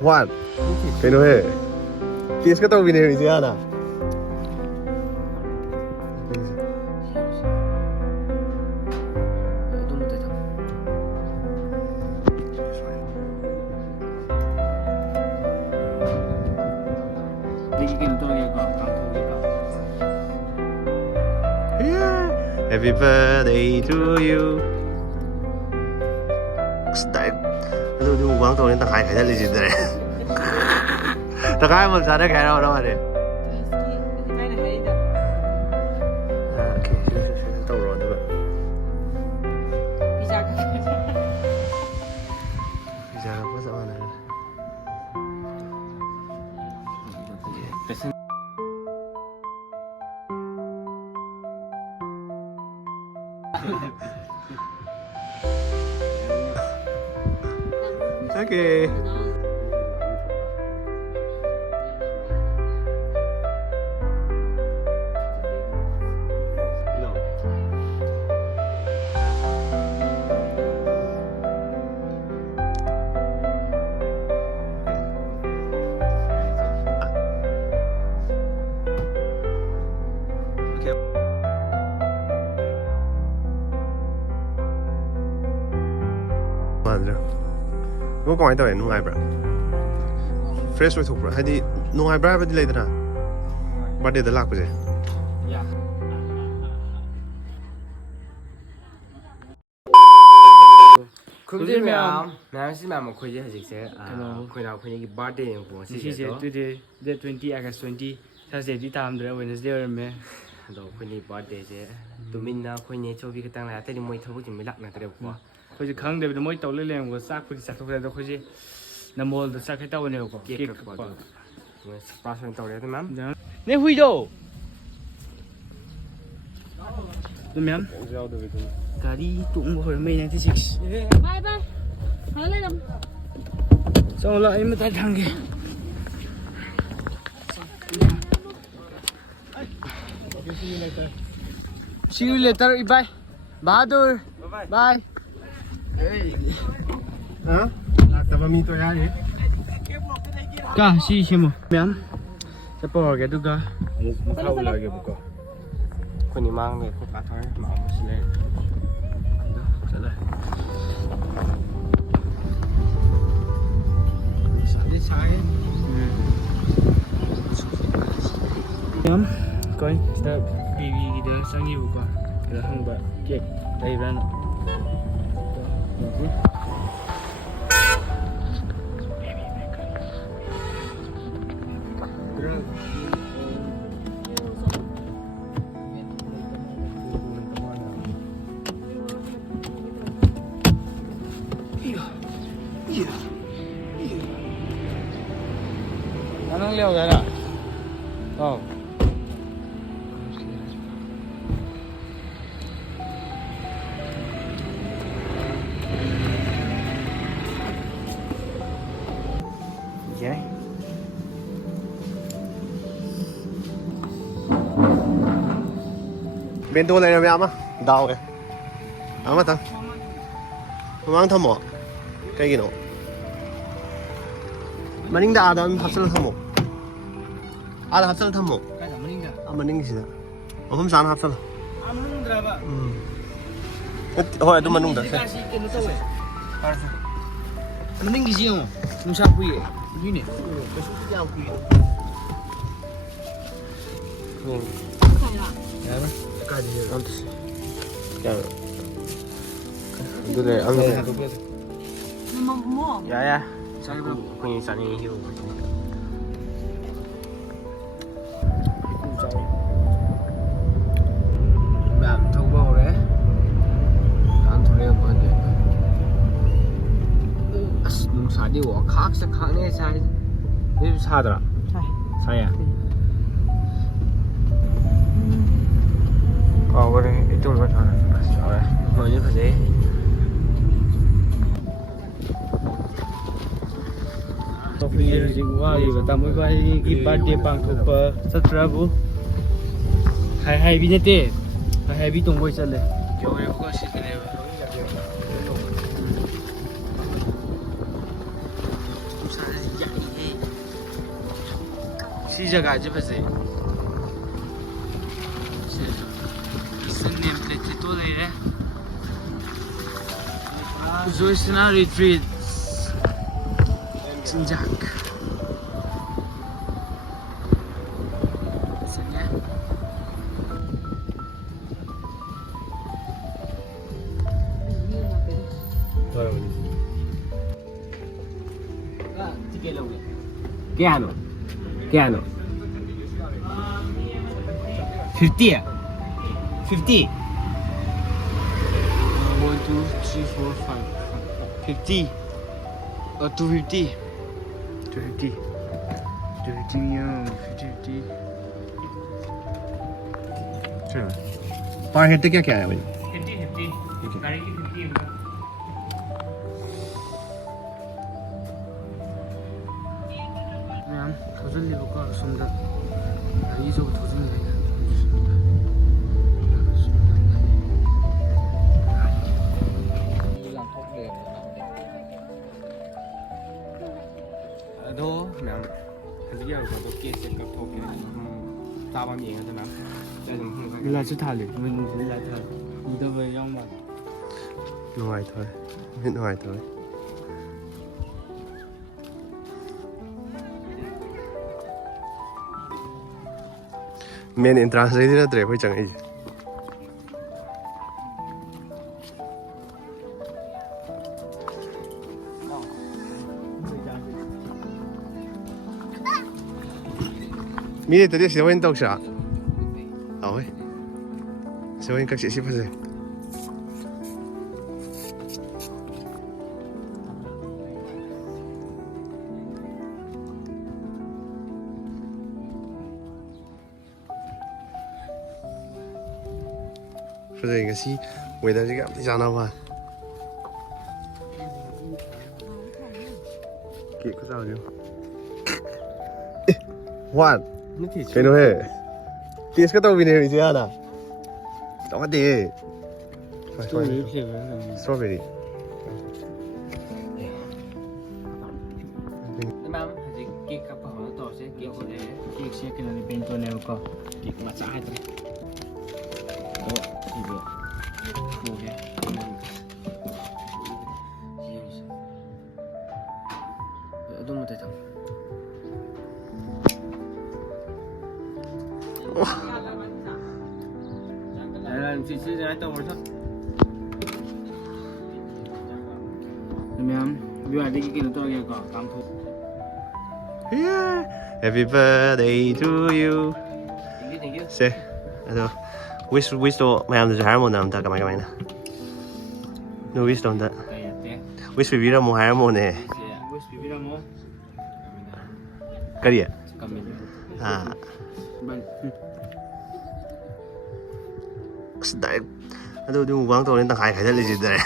What? Cái nó hệ Kiss cái tàu vì này gì à nào Happy birthday to you. Đấy, tôi đi quán tôi đến tầng 2 thấy là gì thế này. Tầng 2 một giờ đã khai đâu đâu mà đi. Ok, tàu rồi đúng không? Bây giờ nó có sao này. Okay. Nó còn ai tao nung ai bra fresh rồi thuộc bra hay đi nung ai bra đi lấy thế nào bắt đi từ lạc cái gì Kumdi ma'am, si ma'am khoi je hajik se khoi na khoi ki birthday yang ko si se today the 20 August 20 Thursday di tam dre Wednesday or me do khoi ni birthday je tumin na khoi ne chobi ka tang la te ni moi thobu ji mi lak na tere ko khoi ji khang de moi taw le leng go sak puri sak thok da khoi ji na mol da sak khai taw ne ko cake ko do surprise taw le te ma'am ne hui do tu ma'am gari tung go me 96 bye bye hãy lên làm xong lại em tay thằng kìa see you later bye Bahadur bye hả tao mi tôi ra đi ka si si mo ma'am sa po cái du ka một khâu lại cái bụng khoi ni mang me ko ka thar ma mo si le Salah. Đi sai. Nhóm coi kita piwi kita sangi buka. Kita hang ba cake dari mana? Okey. Anong leo ka na? Oh. Okay. bên tôi này là mẹ mà đau kìa mà ta mang thầm mỏ cái gì nó mà ninh đã ăn hấp dẫn thầm mỏ hấp dẫn thầm mỏ Kaya maning ka. mà ninh gì đó hôm sáng hấp dẫn Anong drama? thôi tôi mà nung được Kasi kino to eh. Maning gisi mo. Nung sa puy eh. Yun eh. Itu deh, ambil. mua Ya ya. Saya khoi ni sa ni hiu. Bạn thâu bầu đấy. Ăn thôi em ăn đấy. Nung sa đi wa khak sa khak ne sai. Ni sa dra. Sai. Sai ya. Kau ni itu macam mana? Mo ni pha je. Và tao mới qua cái birthday bằng thuộc rất bravo hay bị nhét tê hay bị tung quay chân này kiểu em có xin cái này ꯁꯤ ꯖꯒꯥꯁꯦ ꯐꯖꯩ name plate ꯊꯦꯠꯇꯣ ꯂꯩꯔꯦ ꯖꯣꯏꯁꯅꯥ retreat ꯆꯤꯟꯖꯥꯛ ꯆꯪꯉꯦ 티켓 ලꯧ게 Kaya ano? 50? 50? 1, 2, 3, 4, 5 50 250 250 250요 50 चलो पर head तक क्या आया भाई 50 गाड़ी की 50 ma'am 도전리부가 somda 이쪽으로 도전이 Đó, mẹ bây giờ có cái kia sẽ có thuộc cái tao bao nhiêu rồi mẹ đây là một cái là chút thả lực mình là thả mình đâu về trong mà ngoài thôi bên ngoài thôi main entrance đi ra tre phải chẳng ấy mi tới đây sẽ tàu sao? Ôi, sẽ các chị ship gì? Bây giờ cái gì? Người ta chỉ cảm thấy sao nào mà? Kệ có sao không? What? cái nó hệ tiếc cái tàu này gì à nào đó đi strawberry Mẹ hãy kích các bạn hãy tổ chức kiểu này 케이크 시작했는데 벤토 내올까 케이크 맞아 하더라 이거 뭐게 너무 대단 làm chị sẽ ra tàu thôi 그러면 묘할 때 이기는 또 이거 감토 yeah happy birthday to you thank you sẽ đó wish to mày làm được hai món nào ta cái mày nè no wish don't ta wish baby ra một hai món nè wish 비비라 뭐 cái gì cảm à đấy tôi đi quán tôi đến tầng hai khai thật là gì đấy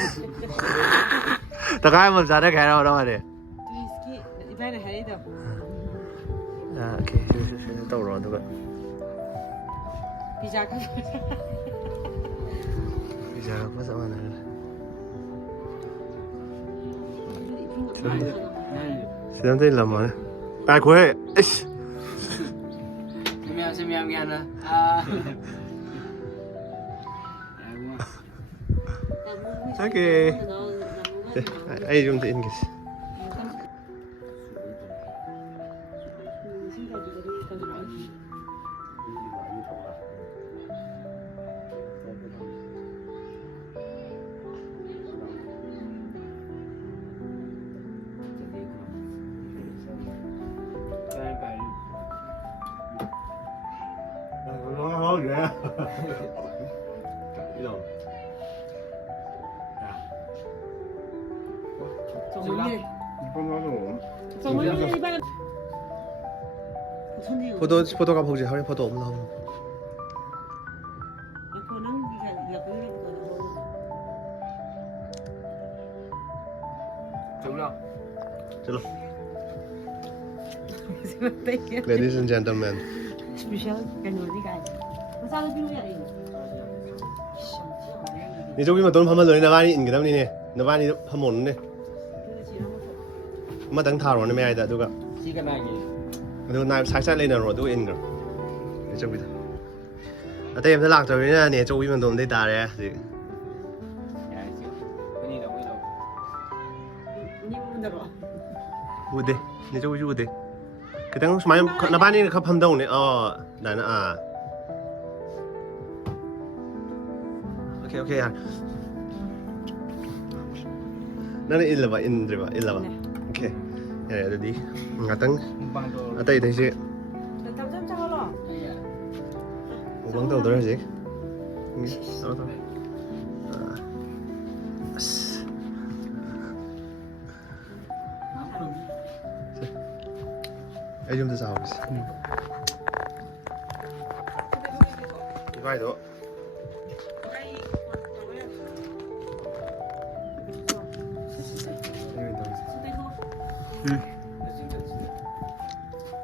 tầng hai một giờ đã khai đâu đâu mà đi à ok tàu rồi thôi Pizza bây giờ có sao mà này 지난 때 일만 아 고해 에이씨 미안 오케이 아이 좀 되는 게 nó kìa 포도가 보지 하래 포도 없나 चलो ladies and gentlemen Special cannoli guys. Masala biru ya ini. 니 저기만 돈 한번 넣으니 나만이 인기담니네 나만이 한번 오네 엄마 당 타러 오네 매야이다 누가 chỉ cái này ꯑꯗꯨ knife side ꯂꯩꯅꯔꯣ ꯑꯗꯨ ꯏꯟꯈ꯭ꯔꯣ ꯑꯆꯧꯕꯤꯗꯣ ꯑꯇꯩ ꯑꯝꯇ ꯂꯥꯛꯇꯕꯅꯤꯅ ꯅꯦ ꯑꯆꯧꯕꯤ ꯃꯟꯗꯣꯝꯗꯩ ꯇꯥꯔꯦ ꯍꯧꯖꯤꯛ ꯎꯗꯦ ꯅꯦ ꯑꯆꯧꯕꯤꯁꯨ ꯎꯗꯦ khitang sumai nabani na khap hamdong ne dana okay yaar nana illaba okay ya adudi ngatang atai dai se bang tau dora je ai dùng từ sao vai đó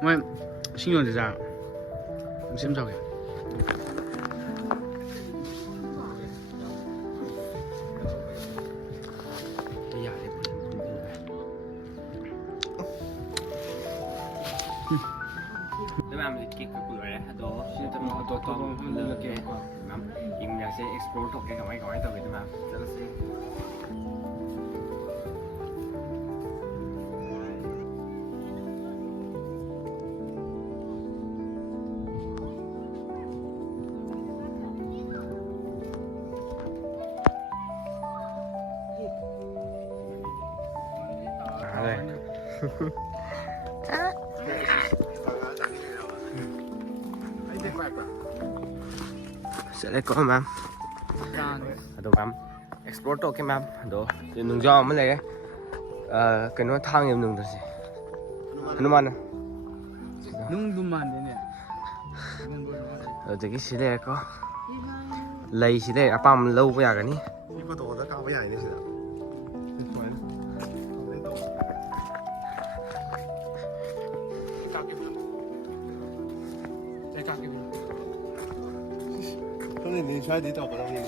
Mày sinh nhật thì sao? Xem sao kìa. Memang kita kuliah atau kita mau tolong lagi, memang ingin saya explore tu kayak kau itu gitu memang. Terus sih. Sẽ lấy có mam, đồ mam, export to cái mam, đồ, thì nung giò mới lấy cái nó thang nhiều nung được gì, nó man à, Nung du man đấy nè. rồi thì cái xí này có, lấy xí này apam lâu bây giờ cái ní, đi qua tổ đã cao với ai nữa rồi không nên đi xoay đi tàu vào đâu đi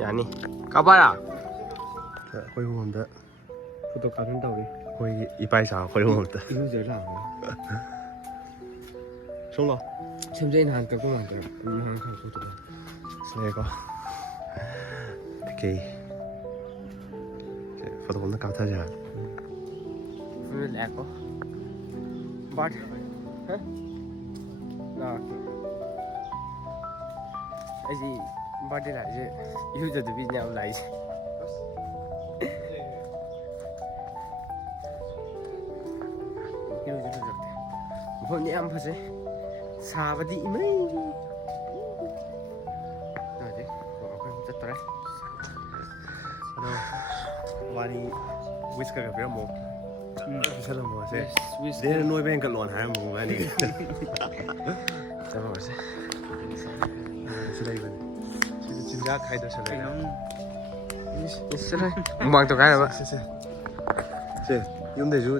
yani, kabar à? khôi hồn đó Photo card lên tàu đi. khôi ipai sao khôi hồn đó Yêu dễ làm. xuống lo Xem trên hàng cái cũng làm cái, cũng hàng không photo. xe có cái photo nó cao thật ra Nó lẹ có. But, hả? Rồi. Cái gì? But đi lại chứ. Yêu giờ tụi mình nhau lại chứ. Yêu giờ tụi mình. Hôm nay em phải chứ. Xa và đi mấy. Rồi chứ. Bỏ cái chất đó đấy. Vani whisker cái việc một sao làm một xe Swiss. để nuôi bên cạnh lòn hả một vani Cho vào chứ. sẽ đây vậy chính giác hay đó sẽ đây Sẽ đây. Mang tao cái nào vậy? sẽ dùng để chú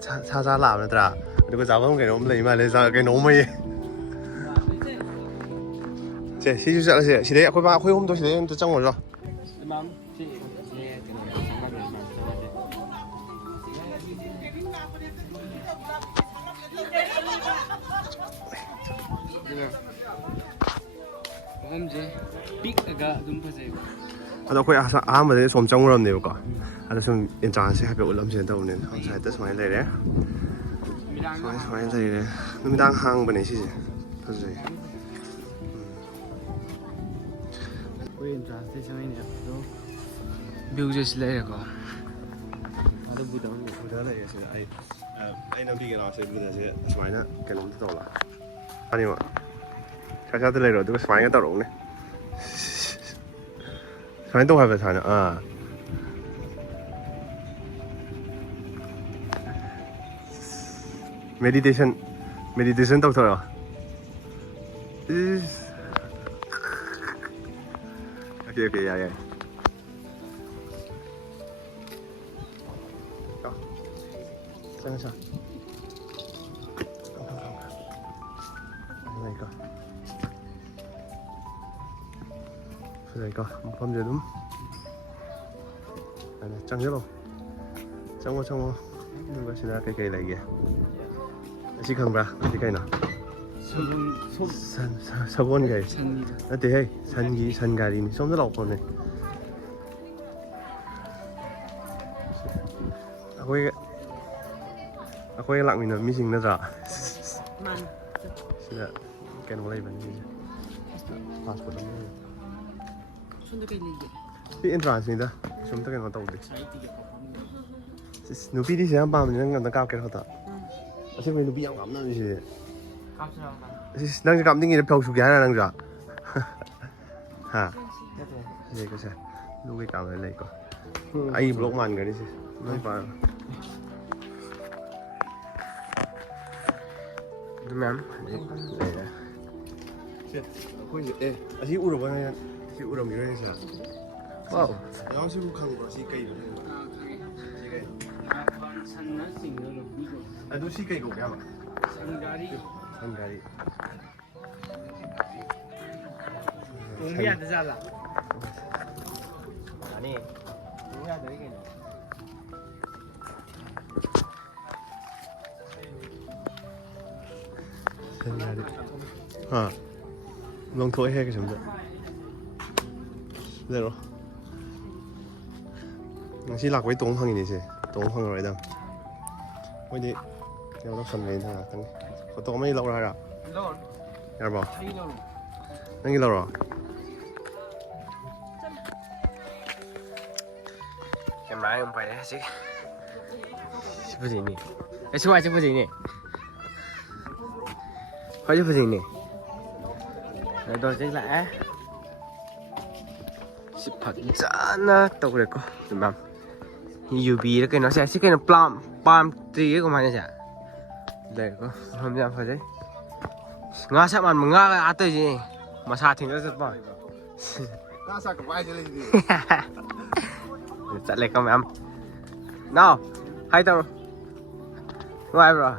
xa xa làm nữa ta đừng có giáo không cái nó lấy mà lấy ra cái nó mày sẽ xin chú sẽ sẽ đấy khôi ba khôi hôm tôi sẽ đấy tôi trong rồi Homje. Big aga dum phase. ꯑꯗꯣ ꯑꯩꯈꯣꯏ ꯑꯍꯥꯟꯕꯗꯗꯤ ꯁꯣꯝ ꯆꯪꯉꯨꯔꯕꯅꯦꯕꯀꯣ ꯑꯗꯣ ꯁꯨꯝ ꯑꯦꯟꯇ꯭ꯔꯥꯟꯁꯁꯦ ꯍꯥꯏꯐꯦꯠ ꯎꯠꯂꯝꯁꯦꯅ ꯇꯧꯕꯅꯦ ꯑꯥꯎꯠꯁꯥꯏꯗꯇ ꯁꯨꯃꯥꯏꯅ ꯂꯩꯔꯦ ꯁꯨꯃꯥꯏꯅ ꯂꯩꯔꯦ ꯅꯨꯃꯤꯗꯥꯡ ꯍꯥꯡꯕꯅꯦ ꯁꯤꯁꯦ ꯐꯖꯩ Oi entrance te chamei ne. View just lấy rồi. ꯑꯗꯣ ꯕꯨꯙ ꯂꯩꯔꯦ ꯁꯤꯗ ꯑꯩ ꯅꯝꯕꯤꯒꯦ ꯂꯥꯛꯑꯣ ꯁꯤ ꯕꯨꯙꯁꯦ ꯁꯨꯃꯥꯏꯅ ꯀꯩꯅꯣꯝꯇ ꯇꯧꯔ ꯑꯅꯤꯃꯛ ꯁꯥꯏꯗ ꯂꯩꯔꯣ ꯑꯗꯨꯒ ꯁꯨꯃꯥꯏꯅ ꯇꯧꯔꯛꯎꯅꯦ semaine tuh habis sana meditation tau thôi okay ya ya sana sana đây coi một phong giờ đúng ꯆꯪꯁꯤꯜꯂꯣ ꯆꯪꯉꯣ ꯆꯪꯉꯣ ꯑꯗꯨꯒ ꯁꯤꯗ ꯀꯩꯀꯩ ꯂꯩꯒꯦ ꯑꯁꯤ ꯈꯪꯕ꯭ꯔꯥ ꯑꯁꯤ ꯀꯩꯅꯣ ꯁꯒꯣꯜ ꯒꯥꯔꯤ ꯅꯠꯇꯦꯍꯦ ꯁꯟ ꯒꯥꯔꯤꯅꯤ ꯁꯣꯝꯗ ꯂꯥꯛꯄꯅꯦ ꯑꯩꯈꯣꯏꯒ ꯂꯥꯛꯃꯤꯟꯅꯕ ꯃꯤꯁꯤꯡ ꯅꯠꯇ꯭ꯔꯥ sila kaya wala iba niya passport lang niya Sundo kay Ligi. di entrance nida sumta kaya ngatawag di nubi di siya pa man nang nakakir hata kasi may nubi ang kamna ni siya nang siya kamning ina pyaw sugi hana nang siya ha siya kasi nubi kamna lay ko ay blok man gani siya may pa ma'am así uro ba na yan si uro mi rin siya wow yang si bukhang bro si kay si kay ado si kay ko kaya ba san gari Tumbi ada salah. ani tumbi ada ni kaya san gari ha long thôi hay cái gì vậy đây rồi nó chỉ là cái tổng hàng này chứ tổng hàng rồi đâu bây giờ nó phần này thôi tăng có tổng mấy lâu rồi à nghe bảo nó như lâu rồi em nói không phải đấy chứ cái gì nhỉ cái số cái gì nhỉ cái gì nhỉ này tôi chính là ship phật chán tàu được có đúng không UV đó cái nó sẽ cái nó palm tree của mày nhá đây có không dám phải đấy ngã sắp ăn mà ngã à tới gì mà sao thì nó rất bỏi ngã sao cái vai chứ lên gì chạy lại không em nào hai tao ngoài rồi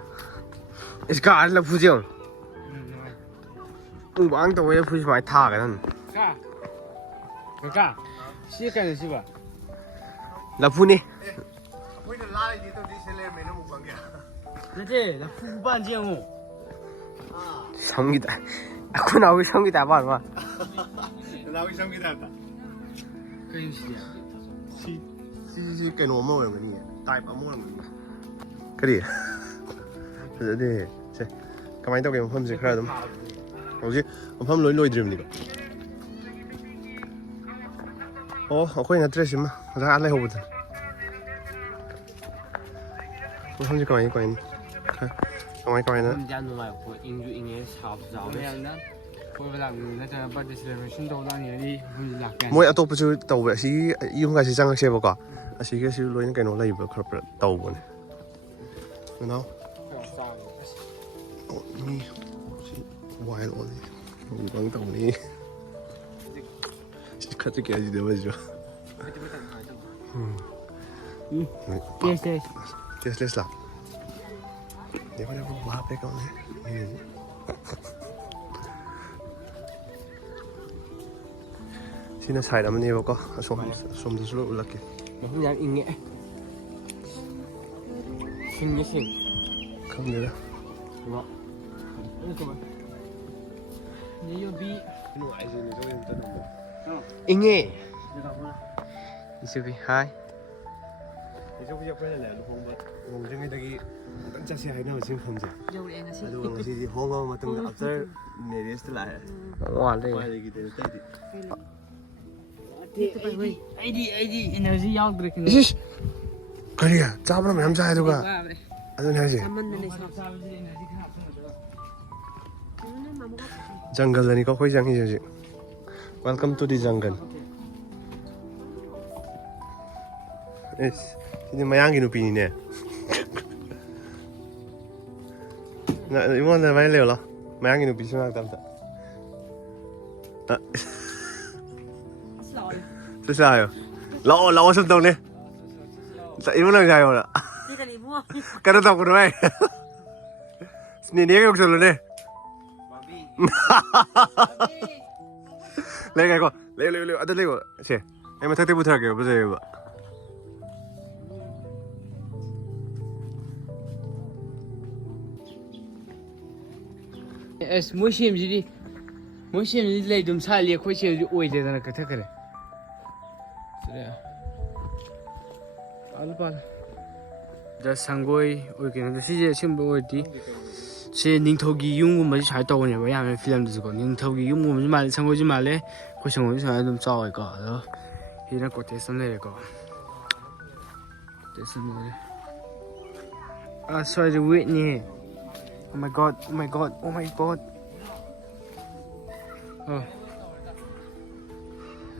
it's got là phụ dương bang tao vậy phụ phải thả cái thằng Kakak, siapa sih pak? là phụ nè bây giờ la đi tôi đi xe lên mày nó một bằng kìa Nanti, lah fuban dia mu. 성기다 aku nawi 성기다 봐 봐. nào cái xong cái thật à Kau dia. si cái nổ mồi cái gì tai bả mồi cái gì thế thì thế cái máy tao cái phẩm gì khác đúng không chứ phẩm lôi dream đi 어거기 나 드레스 마. 나 알레 호부터. hôm nay coi coi coi coi nữa. Mình ra ngoài của English học giáo Vậy là tôi phải làm cái là birthday celebration đâu ra nhỉ đi lạc cái. Mỗi atop chứ tàu vậy xí yêu cái xí sang cái xe bao cả. Xí cái xí lôi cái nó lấy vào khắp tàu vậy. Nó. Ni wild one. Bang tàu ni. Khát cái gì đó bây giờ. Yes. Tesla. Dia pada bawa apa kau ni? Sini saya dah meni boko, som tu sulu ulak ke. Mà không dám ý nghĩa xin nhé xin Không được đâu. vâng Ni yo bi. Nuai sini tu yang tu. ý nghĩa Isubi hai Itu punya apa ni? Luang buat. Luang jangan lagi. Kan casi hari ni macam macam. Jauh yang nasi. Aduh, masih di Hong Kong matang after nearest tu lah. wow đây Wah lagi tu tadi. Itu pa wei. ID energy yang drink ni. Ish. Kali ya, campur macam saya tu kan. Aduh ni aja. Aman na nisa. Jungle ni kau kau jangan je. Welcome to the jungle. Yes. Ini mayang ini pini ni. Nak ibu nak main lewat lah. Mayang ini pini mana tak tak. Thế sao rồi? Lọ sân tông đi. Tại ibu nak sao rồi? Ni kali mua. Cái đó tao cũng nói. Nè cái cuộc sống luôn đi. lấy cái con lấy ở đây lấy của chị em mới thấy buổi thở kiểu bây giờ ꯑꯁ ꯃꯣꯏ ꯁꯦꯝꯁꯤꯗꯤ ꯂꯩ ꯑꯗꯨꯝ ꯁꯥꯠꯂꯤ ꯑꯩꯈꯣꯏ ꯁꯦꯝꯁꯤꯗꯤ ꯑꯣꯏꯗꯦꯗꯅ ꯀꯛꯊꯠꯈ꯭ꯔꯦ ꯄꯥꯜꯂꯨ ꯗ ꯁꯪꯒꯣꯏ ꯑꯣꯏ ꯀꯩꯅꯣꯗ ꯁꯤꯁꯦ ꯑꯁꯤꯒꯨꯝꯕ ꯑꯣꯏꯔꯗꯤ ꯁꯤ ꯅꯤꯡꯊꯧꯒꯤ ꯌꯨꯝꯒꯨꯝꯕꯁꯤ ꯁꯨꯃꯥꯏꯅ ꯇꯧꯕꯅꯦꯕ ꯌꯥꯝꯅ ꯐꯤꯂꯝꯗꯁꯨꯀꯣ ꯅꯤꯡꯊꯧꯒꯤ ꯌꯨꯝꯒꯨꯝꯕꯁꯨ ꯃꯥꯜꯂꯦ ꯁꯪꯒꯣꯏꯁꯨ ꯃꯥꯜꯂꯦ ꯑꯩꯈꯣꯏ ꯁꯪꯒꯣꯏꯁꯨ ꯁꯨꯃꯥꯏꯅ ꯑꯗꯨꯝ ꯆꯥꯎꯋꯦꯀꯣ ꯑꯗꯣ ꯁꯤꯅ ꯀꯣꯇꯦꯖ ꯑꯃ ꯂꯩꯔꯦꯀꯣ ꯀꯣꯇꯦꯖ ꯑꯃ ꯂꯩꯔꯦ ꯁ꯭ꯋꯥꯏꯗ ꯋꯦꯠꯅꯤ Oh my god, oh my god, oh my god. Oh.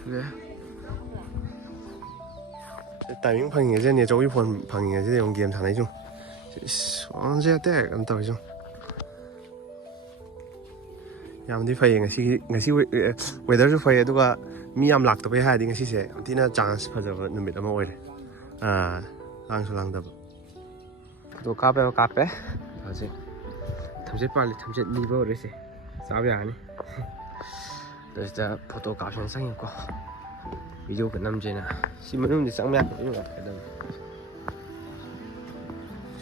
Yeah. 타이밍 ꯐꯪꯉꯤꯉꯩꯁꯦ ꯅꯦꯆꯧꯒꯤ phone ꯐꯪꯉꯤꯉꯩꯁꯤꯗ ꯑꯃꯨꯛ ꯒꯦꯝ ꯁꯥꯟꯅꯩꯁꯨ ꯐꯣꯟꯁꯦ ꯑꯇꯩ ꯑꯃ ꯇꯧꯔꯤꯁꯨ ꯌꯥꯝꯗꯤ ꯐꯩꯌꯦ ꯉꯁꯤ ꯋꯦꯗꯔꯁꯨ ꯐꯩ ꯑꯗꯨꯒ ꯃꯤ ꯌꯥꯝ ꯂꯥꯛꯇꯕꯩ ꯍꯥꯏꯔꯗꯤ ꯉꯁꯤꯁꯦ ꯌꯥꯝ ꯊꯤꯅ ꯆꯥꯟꯁ ꯐꯖꯕ ꯅꯨꯃꯤꯠ ꯑꯃ ꯑꯣꯏꯔꯦ ꯂꯥꯡꯁꯨ ꯂꯥꯡꯗꯕ ꯐꯣꯇꯣ ꯀꯥꯞꯄꯦ ꯍꯧꯖꯤꯛ ꯊꯝꯆꯦꯠ ꯄꯥꯜꯂꯤ ꯊꯝꯆꯦꯠ ꯅꯤꯕ ꯍꯧꯔꯦꯁꯦ ꯆꯥꯕ ꯌꯥꯔꯅꯤ ꯑꯗꯨꯁꯤꯗ ꯐꯣꯇꯣ ꯀꯥꯞꯁꯦꯅ ꯆꯪꯉꯦꯀꯣ ꯚꯤꯗꯤꯑꯣꯒ ꯅꯝꯁꯦꯅ ꯁꯤ ꯃꯅꯨꯡꯗ ꯆꯪꯕ ꯌꯥꯗꯕ ꯉꯥꯛꯇꯒꯗꯕꯅꯤ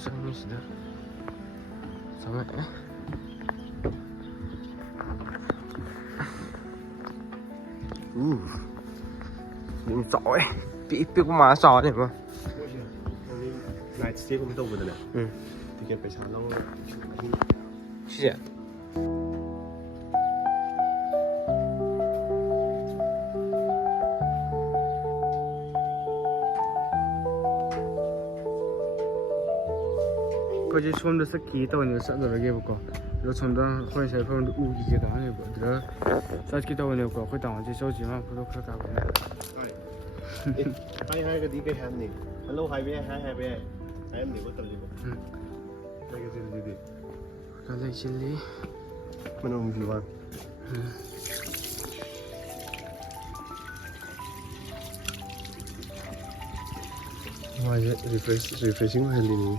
ꯆꯪꯉꯤꯁꯤꯗ ꯆꯪꯉꯛꯑꯦ ꯌꯥꯝ ꯆꯥꯎꯋꯦ ꯄꯤꯛꯄ ꯃꯥꯜꯂ ꯆꯥꯎꯔꯅꯦꯕ ꯅꯥꯏꯠ ꯁ꯭ꯇꯦꯒꯨꯝꯕ ꯇꯧꯕꯗꯅꯦ ꯇꯤꯀꯦꯠ ꯄꯩꯁꯥ ꯂꯧꯔꯒ ꯁꯤꯁꯦ ꯑꯩꯈꯣꯏꯁꯦ ꯁꯣꯝꯗ ꯆꯠꯈꯤꯒꯦ ꯇꯧꯕꯅꯦꯕ ꯆꯠꯂꯨꯔꯒꯦꯕꯀꯣ ꯑꯗꯣ ꯁꯣꯝꯗ ꯑꯩꯈꯣꯏ ꯉꯁꯥꯏ ꯐꯣꯝꯗ ꯎꯒꯤ ꯖꯒꯥꯅꯦꯕ ꯑꯗꯨꯗ ꯆꯠꯀꯦ ꯇꯧꯕꯅꯦꯕꯀꯣ ꯑꯩꯈꯣꯏ ꯇꯥꯃꯣꯁꯦ ꯆꯧꯁꯤ ꯃꯥ ꯐꯣꯇꯣ ꯈꯔ ꯀꯥꯞꯄꯅꯦ ꯍꯥꯏ ꯍꯥꯏꯔꯒꯗꯤ ꯀꯩ ꯍꯥꯏꯕꯅꯤ ꯍꯜꯂꯣ ꯍꯥꯏꯕ ꯌꯥꯏ ꯍꯥꯏꯕ ꯌꯥꯏ ꯍꯥꯏꯔꯝꯅꯤꯀꯣ ꯇꯧꯔꯤꯕꯣ ꯂꯩꯒꯗꯤ ꯂꯩꯁꯤꯜꯂꯤ ꯃꯅꯨꯡꯒꯤ ꯋꯥ ꯃꯥꯁꯦ ꯔꯤꯐ꯭ꯔꯦꯁꯤꯡ ꯑꯣꯏꯍꯜꯂꯤꯅꯤ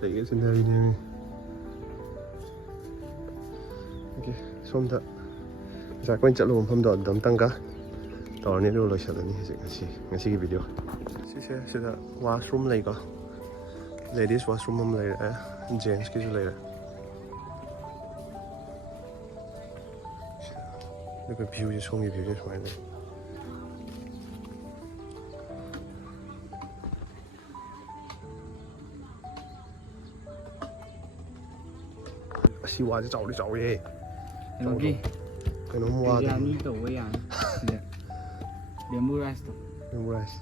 ꯂꯩꯒ ꯆꯤꯟꯊꯔꯤꯅꯦꯃꯤ ꯑꯣꯀꯦ ꯁꯣꯝꯗ ꯉꯁꯥꯏ ꯑꯩꯈꯣꯏꯅ ꯆꯠꯂꯨꯕ ꯃꯐꯝꯗꯣ ꯑꯗꯨꯗ ꯑꯝꯇꯪꯒ ꯇꯧꯔꯅꯤ ꯑꯗꯨꯒ ꯂꯣꯏꯁꯤꯜꯂꯅꯤ ꯍꯧꯖꯤꯛ ꯉꯁꯤꯒꯤ ꯚꯤꯗꯤꯑꯣ ꯁꯤꯁꯦ ꯁꯤꯗ ꯋꯥꯁꯔꯨꯝ ꯂꯩꯀꯣ ꯂꯦꯗꯤꯁ ꯋꯥꯁꯔꯨꯝ ꯑꯃ ꯂꯩꯔꯦ ꯖꯦꯟꯁꯀꯤꯁꯨ ꯂꯩꯔꯦ ꯑꯗꯨꯒ ꯚ꯭ꯌꯨꯁꯦ ꯁꯣꯝꯒꯤ ꯚ꯭ꯌꯨꯁꯦ ꯁꯨꯃꯥꯏꯅ ꯂꯩ ꯑꯁꯤ ꯋꯥꯁꯦ ꯆꯥꯎꯗꯤ ꯆꯥꯎꯋꯦꯍꯦ ꯀꯩꯅꯣꯒꯤ ꯀꯩꯅꯣꯝ ꯋꯥꯗ ꯕꯤꯔꯌꯥꯅꯤ ꯇꯧꯕ ꯌꯥꯅꯤ ꯁꯤꯗ ꯕꯦꯝꯕꯨ ꯔꯥꯏꯁꯇꯣ ꯕꯦꯝꯕꯨ ꯔꯥꯏꯁ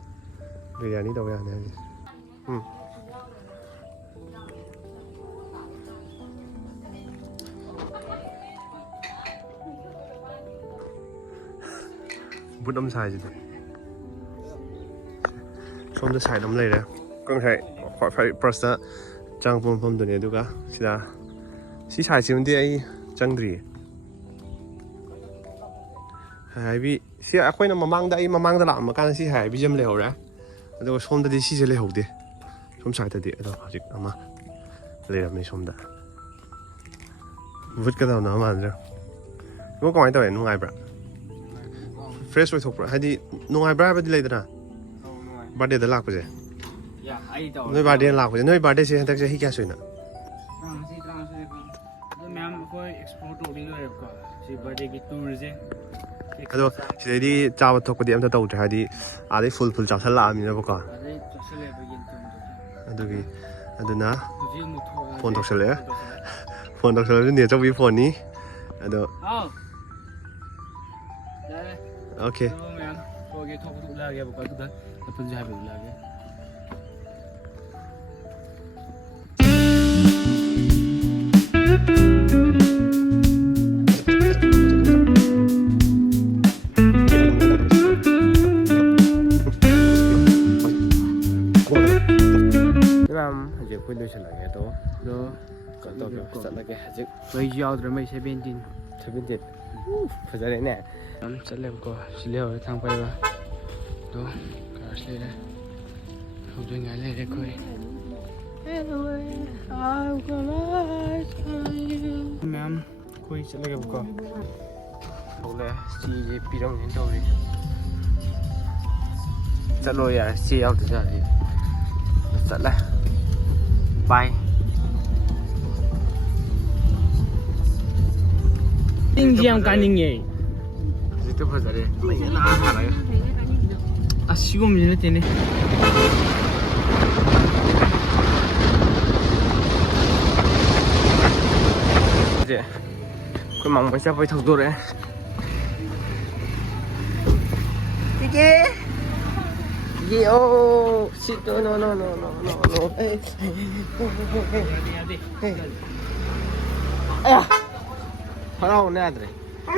ꯕꯤꯔꯌꯥꯅꯤ ꯇꯧꯕ ꯌꯥꯅꯤ ꯍꯥꯏꯁꯦ ꯕꯨꯠ ꯑꯃ ꯁꯥꯏꯁꯤꯗꯤ ꯁꯣꯝꯗ ꯁꯥꯏꯠ ꯑꯃ ꯂꯩꯔꯦ ꯉꯁꯥꯏ ꯐꯥꯔꯁꯇ ꯆꯪꯉꯛꯄ ꯃꯐꯝꯗꯨꯅꯤ ꯑꯗꯨꯒ ꯁꯤꯗ ꯁꯤ ꯁꯥꯏꯠꯁꯤꯃꯗꯤ ꯑꯩ ꯆꯪꯗ꯭ꯔꯤꯌꯦ ꯍꯥꯏꯕꯤ ꯁꯤ ꯑꯩꯈꯣꯏꯅ ꯃꯃꯥꯡꯗ ꯂꯥꯛꯑꯝꯕ ꯀꯥꯟꯗ ꯁꯤ ꯍꯥꯏꯕꯤꯁꯦ ꯑꯃ ꯂꯩꯍꯧꯔꯦ ꯑꯗꯨꯒ ꯁꯣꯝꯗꯗꯤ ꯁꯤꯁꯦ ꯂꯩꯍꯧꯗꯦ ꯁꯣꯝ ꯁꯥꯏꯠꯇꯗꯤ ꯑꯗꯣ ꯍꯧꯖꯤꯛ ꯑꯃ ꯂꯩꯔꯝꯃꯦ ꯁꯣꯝꯗ ꯚꯨꯠꯀꯗꯕꯅ ꯃꯥꯟꯗ꯭ꯔꯦ ꯏꯕꯣ ꯀꯃꯥꯏꯅ ꯇꯧꯋꯦ ꯅꯨꯡꯉꯥꯏꯕ꯭ꯔꯥ ꯐ꯭ꯔꯦꯁ ꯑꯣꯏꯊꯣꯛꯄ꯭ꯔꯥ ꯍꯥꯏꯗꯤ ꯅꯨꯡꯉꯥꯏꯕ꯭ꯔꯥ ꯍꯥꯏꯕꯗꯤ ꯂꯩꯗꯅ ꯕꯥꯔꯗꯦꯗ ꯂꯥꯛꯄꯁꯦ ꯅꯣꯏ ꯕꯥꯔꯗꯦꯗ ꯂꯥꯛꯄꯁꯦ ꯅꯣꯏ ꯕꯥꯔꯗꯦꯁꯦ ꯍꯟꯗꯛ ꯆꯍꯤ ꯀꯌꯥ ꯁꯨꯏꯅꯣ ꯑꯗꯣ ꯃꯌꯥꯝ ꯑꯩꯈꯣꯏ ꯑꯦꯛꯁꯄ꯭ꯂꯣꯔ ꯇꯧꯗꯤ ꯂꯣꯏꯔꯦꯕꯀꯣ ꯁꯤ ꯕꯥꯔꯗꯦꯒꯤ ꯇꯨꯔꯁꯦ ꯑꯗꯣ ꯁꯤꯗꯩꯗꯤ ꯆꯥꯕ ꯊꯛꯄꯗꯤ ꯑꯝꯇ ꯇꯧꯗ꯭ꯔꯦ ꯍꯥꯏꯗꯤ ꯑꯥꯗꯩ ꯐꯨꯜ ꯆꯥꯁꯜꯂꯛꯑꯕꯅꯤꯅꯀꯣ ꯑꯗꯩ ꯆꯠꯁꯤꯜꯂꯦꯕ ꯌꯦꯟ ꯑꯗꯨꯒꯤ ꯑꯗꯨꯅ ꯍꯧꯖꯤꯛ ꯑꯃꯨꯛ ꯊꯣꯛꯑꯒꯦ ꯐꯣꯟ ꯇꯧꯁꯜꯂꯛꯑꯦ ꯐꯣꯟ ꯇꯧꯁꯜꯂꯁꯨ ꯅꯦꯆꯧꯕꯤ ꯐꯣꯟꯅꯤ ꯑꯗꯣ ꯍꯥꯎ ꯌꯥꯔꯦ ꯑꯣꯀꯦ ꯃꯌꯥꯝ ꯊꯣꯛꯑꯒꯦ ꯊꯣꯛꯄꯗ ꯎꯠꯂꯛꯑꯒꯦꯕꯀꯣ ꯑꯗꯨꯒ ꯃꯄꯨꯟꯁꯦ ꯍꯥꯏꯕ ꯎꯠꯂꯛꯑꯒꯦ ꯍꯧꯖꯤꯛ ꯑꯩꯈꯣꯏ ꯂꯣꯏꯁꯤꯜꯂꯛꯑꯦ ꯑꯗꯣ ꯆꯠꯂꯒꯦ ꯍꯧꯖꯤꯛ ꯃꯩꯁꯨ ꯌꯥꯎꯗ꯭ꯔꯦ ꯃꯩ 17 ꯐꯖꯔꯦꯅꯦ ꯌꯥꯝ ꯆꯠꯂꯦꯕꯀꯣ ꯁꯤ ꯂꯩꯍꯧꯔꯦ ꯊꯥꯡ ꯄꯥꯏꯕ ꯑꯗꯣ ꯀꯥꯔꯁ ꯂꯩꯔꯦ ꯍꯧꯗ꯭ꯔꯤꯉꯥꯏ ꯂꯩꯔꯦ ꯑꯩꯈꯣꯏ ꯃꯌꯥꯝ ꯑꯩꯈꯣꯏ ꯆꯠꯂꯒꯦꯕꯀꯣ ꯊꯣꯛꯂꯛꯑꯦ ꯆꯦꯁꯦ ꯄꯤꯔꯝꯒꯦꯅ ꯇꯧꯔꯤ ꯆꯠꯂꯣ ꯌꯥꯔꯦ ꯆꯦ ꯌꯥꯎꯗ꯭ꯔꯁꯨ ꯆꯠꯂꯦ ꯕꯥꯏ 띵지 양 까닝예. 진짜 버저래. 많이 나가라요. 아 시금 전에 되네. 이제 그 망고 샤프에 턱도래. 이게 오 시도 노노노노노노. 아야. 바로 오네 아들이. 오.